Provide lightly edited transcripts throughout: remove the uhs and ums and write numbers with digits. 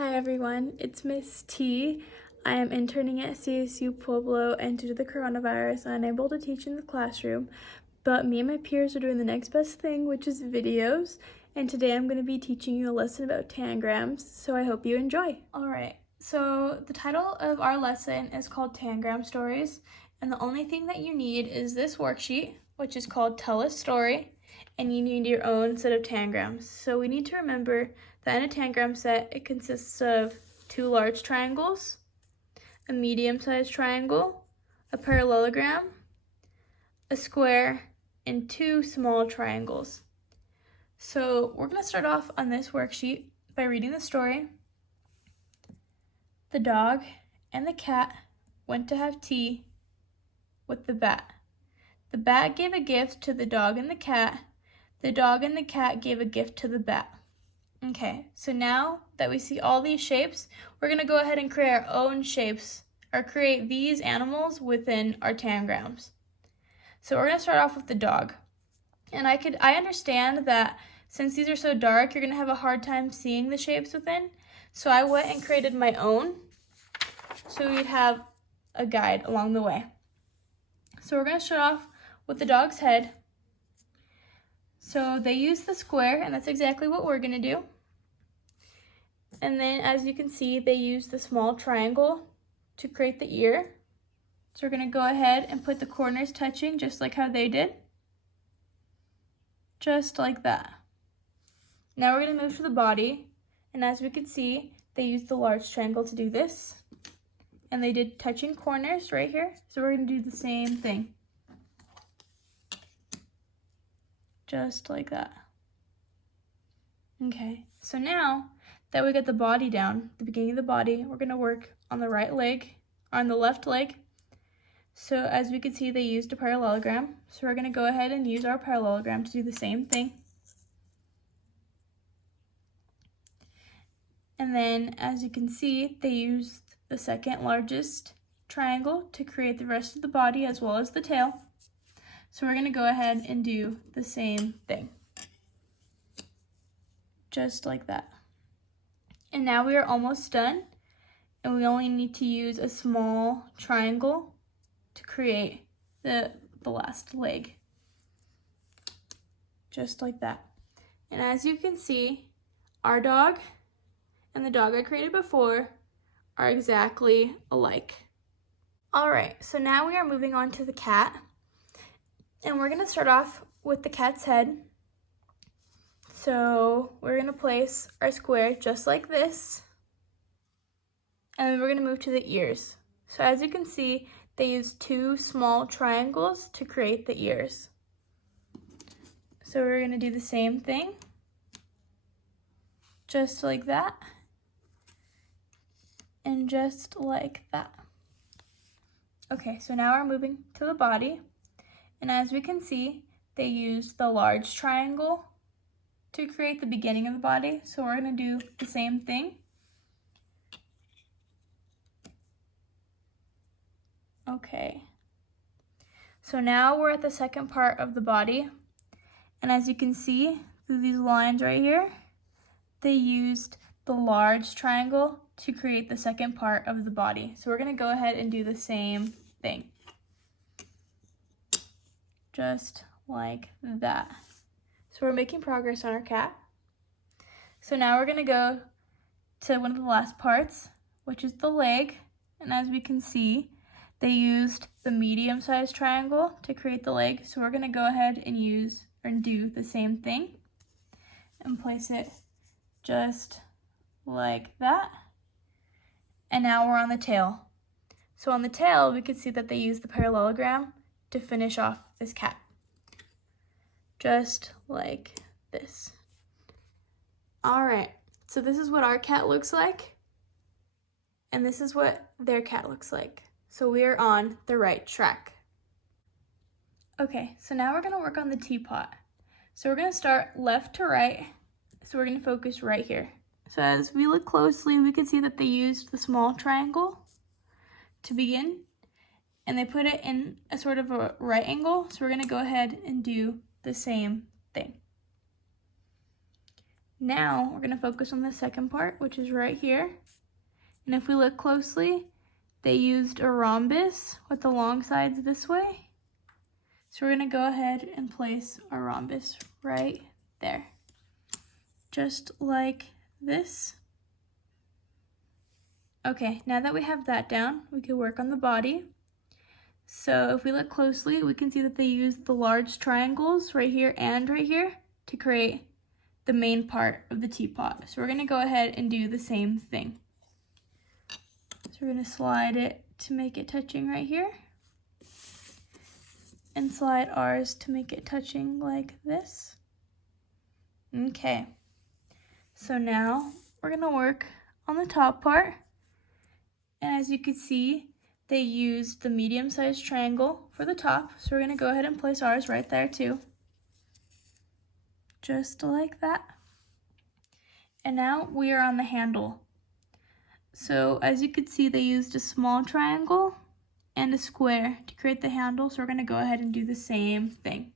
Hi everyone, it's Miss T. I am interning at CSU Pueblo, and due to the coronavirus, I'm unable to teach in the classroom, but me and my peers are doing the next best thing, which is videos, and today I'm going to be teaching you a lesson about tangrams, so I hope you enjoy. Alright, so the title of our lesson is called Tangram Stories, and the only thing that you need is this worksheet, which is called Tell a Story, and you need your own set of tangrams. So we need to remember that in a tangram set, it consists of 2 large triangles, a medium-sized triangle, a parallelogram, a square, and 2 small triangles. So we're going to start off on this worksheet by reading the story. The dog and the cat went to have tea with the bat. The bat gave a gift to the dog and the cat. The dog and the cat gave a gift to the bat. Okay, so now that we see all these shapes, we're going to go ahead and create our own shapes, or create these animals within our tangrams. So we're going to start off with the dog. And I understand that since these are so dark, you're going to have a hard time seeing the shapes within. So I went and created my own, so we'd have a guide along the way. So we're going to start off with the dog's head. So they use the square, and that's exactly what we're going to do. And then, as you can see, they use the small triangle to create the ear. So we're going to go ahead and put the corners touching just like how they did. Just like that. Now we're going to move to the body, and as we can see, they used the large triangle to do this. And they did touching corners right here, so we're going to do the same thing. Just like that. Okay, so now that we got the body down, the beginning of the body, we're going to work on the right leg, on the left leg. So as we can see, they used a parallelogram. So we're going to go ahead and use our parallelogram to do the same thing. And then, as you can see, they used the second largest triangle to create the rest of the body as well as the tail. So we're going to go ahead and do the same thing. Just like that. And now we are almost done, and we only need to use a small triangle to create the last leg. Just like that. And as you can see, our dog and the dog I created before are exactly alike. Alright, so now we are moving on to the cat. And we're going to start off with the cat's head. So we're going to place our square just like this. And then we're going to move to the ears. So as you can see, they use 2 small triangles to create the ears. So we're going to do the same thing. Just like that. And just like that. Okay, so now we're moving to the body. And as we can see, they used the large triangle to create the beginning of the body. So we're going to do the same thing. Okay. So now we're at the second part of the body. And as you can see through these lines right here, they used the large triangle to create the second part of the body. So we're going to go ahead and do the same thing. Just like that. So we're making progress on our cat. So now we're going to go to one of the last parts, which is the leg. And as we can see, they used the medium-sized triangle to create the leg. So we're going to go ahead and use or do the same thing and place it just like that. And now we're on the tail. So on the tail, we can see that they used the parallelogram to finish off this cat. Just like this. Alright, so this is what our cat looks like. And this is what their cat looks like. So we are on the right track. Okay, so now we're going to work on the teapot. So we're going to start left to right. So we're going to focus right here. So as we look closely, we can see that they used the small triangle to begin. And they put it in a sort of a right angle. So we're going to go ahead and do the same thing. Now we're going to focus on the second part, which is right here. And if we look closely, they used a rhombus with the long sides this way. So we're going to go ahead and place our rhombus right there, just like this. Okay, now that we have that down, we can work on the body. So if we look closely, we can see that they used the large triangles right here and right here to create the main part of the teapot. So we're going to go ahead and do the same thing. So we're going to slide it to make it touching right here, and slide ours to make it touching like this. Okay, so now we're going to work on the top part. And as you can see, they used the medium-sized triangle for the top. So we're going to go ahead and place ours right there too. Just like that. And now we are on the handle. So as you can see, they used a small triangle and a square to create the handle. So we're going to go ahead and do the same thing.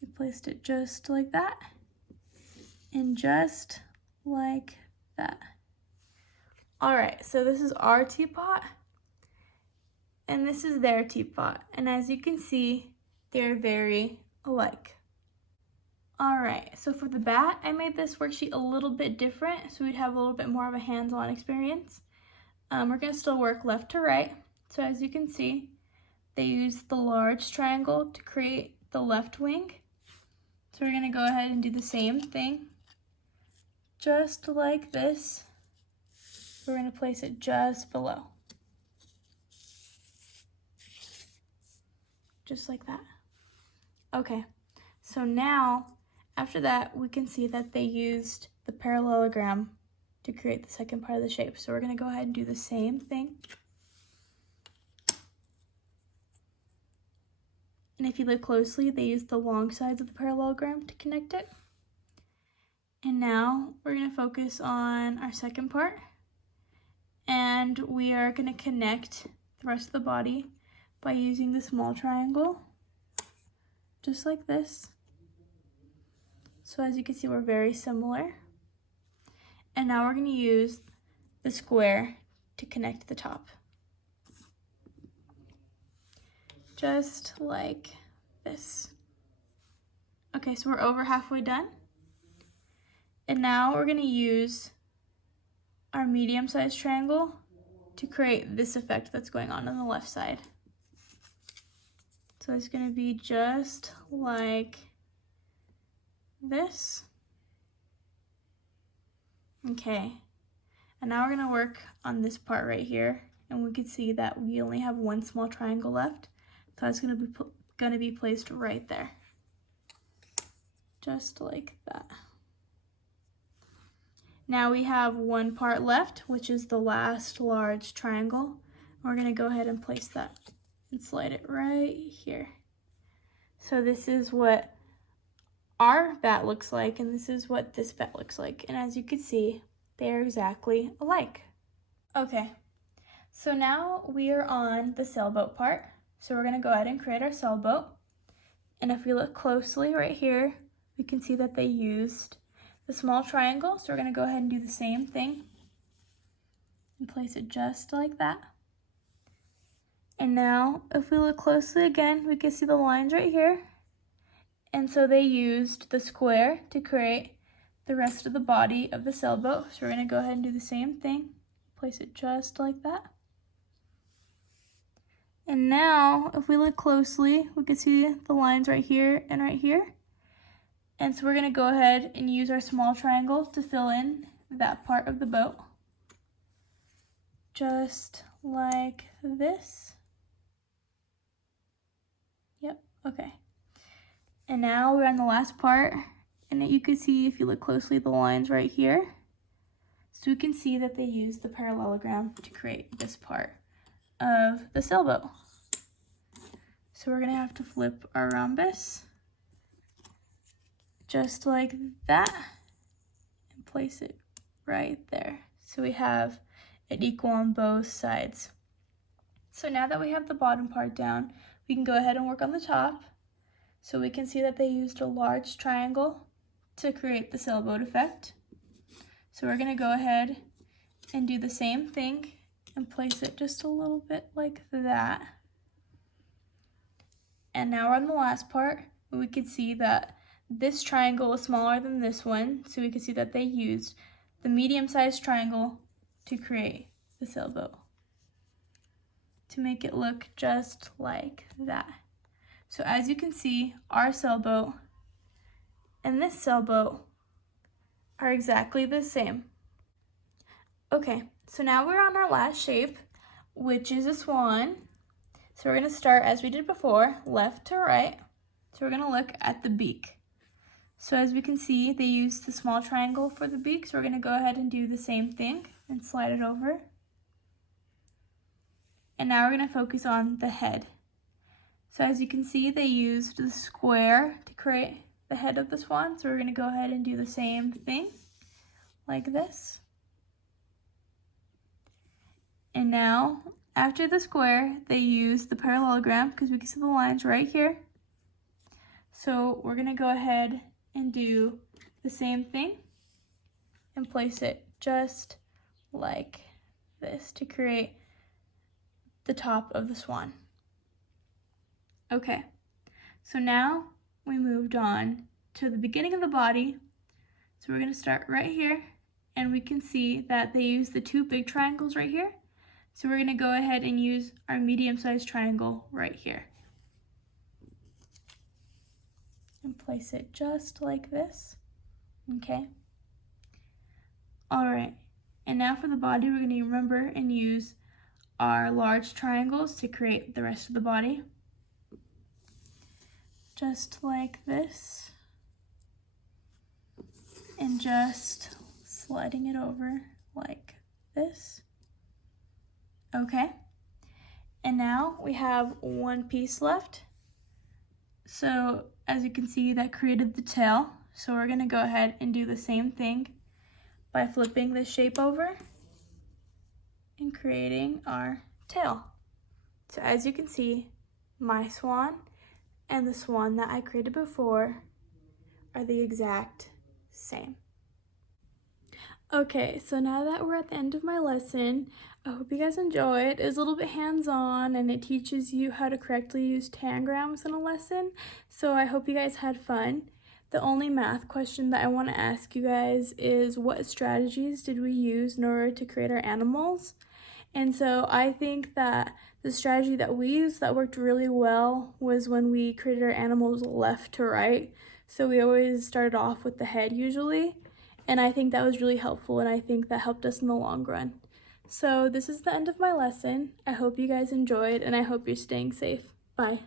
We placed it just like that. And just like that. All right, so this is our teapot, and this is their teapot. And as you can see, they're very alike. All right, so for the bat, I made this worksheet a little bit different, so we'd have a little bit more of a hands-on experience. We're gonna still work left to right. So as you can see, they used the large triangle to create the left wing. So we're gonna go ahead and do the same thing, just like this. We're going to place it just below. Just like that. Okay, so now, after that, we can see that they used the parallelogram to create the second part of the shape. So we're going to go ahead and do the same thing. And if you look closely, they used the long sides of the parallelogram to connect it. And now, we're going to focus on our second part. And we are going to connect the rest of the body by using the small triangle, just like this. So as you can see, we're very similar. And now we're going to use the square to connect the top. Just like this. Okay, so we're over halfway done. And now we're going to use our medium-sized triangle to create this effect that's going on the left side. So it's going to be just like this. Okay, and now we're going to work on this part right here, and we can see that we only have one small triangle left, so it's going to be placed right there, just like that. Now we have one part left, which is the last large triangle. We're going to go ahead and place that and slide it right here. So this is what our bat looks like, and this is what this bat looks like. And as you can see, they are exactly alike. Okay, so now we are on the sailboat part. So we're going to go ahead and create our sailboat. And if we look closely right here, we can see that they used the small triangle, so we're going to go ahead and do the same thing and place it just like that. And now if we look closely again, we can see the lines right here, and so they used the square to create the rest of the body of the sailboat. So we're going to go ahead and do the same thing, place it just like that. And now if we look closely, we can see the lines right here and right here. And so we're going to go ahead and use our small triangle to fill in that part of the boat. Just like this. Yep, okay. And now we're on the last part, and you can see, if you look closely, the lines right here. So we can see that they used the parallelogram to create this part of the sailboat. So we're going to have to flip our rhombus just like that and place it right there. So we have it equal on both sides. So now that we have the bottom part down, we can go ahead and work on the top. So we can see that they used a large triangle to create the sailboat effect. So we're going to go ahead and do the same thing and place it just a little bit like that. And now we're on the last part. We can see that this triangle is smaller than this one, so we can see that they used the medium-sized triangle to create the sailboat, to make it look just like that. So as you can see, our sailboat and this sailboat are exactly the same. Okay, so now we're on our last shape, which is a swan. So we're going to start as we did before, left to right. So we're going to look at the beak. So as we can see, they used the small triangle for the beak, so we're going to go ahead and do the same thing and slide it over. And now we're going to focus on the head. So as you can see, they used the square to create the head of the swan, so we're going to go ahead and do the same thing, like this. And now, after the square, they used the parallelogram, because we can see the lines right here. So we're going to go ahead and do the same thing and place it just like this to create the top of the swan. Okay, so now we moved on to the beginning of the body. So we're going to start right here, and we can see that they use the two big triangles right here. So we're going to go ahead and use our medium-sized triangle right here and place it just like this. Okay. All right, and now for the body, we're going to remember and use our large triangles to create the rest of the body. Just like this. And just sliding it over like this. Okay, and now we have one piece left. So as you can see, that created the tail. So we're gonna go ahead and do the same thing by flipping this shape over and creating our tail. So as you can see, my swan and the swan that I created before are the exact same. Okay, so now that we're at the end of my lesson, I hope you guys enjoyed. It's a little bit hands-on and it teaches you how to correctly use tangrams in a lesson, so I hope you guys had fun. The only math question that I want to ask you guys is, what strategies did we use in order to create our animals? And so I think that the strategy that we used that worked really well was when we created our animals left to right. So we always started off with the head usually. And I think that was really helpful, and I think that helped us in the long run. So this is the end of my lesson. I hope you guys enjoyed, and I hope you're staying safe. Bye.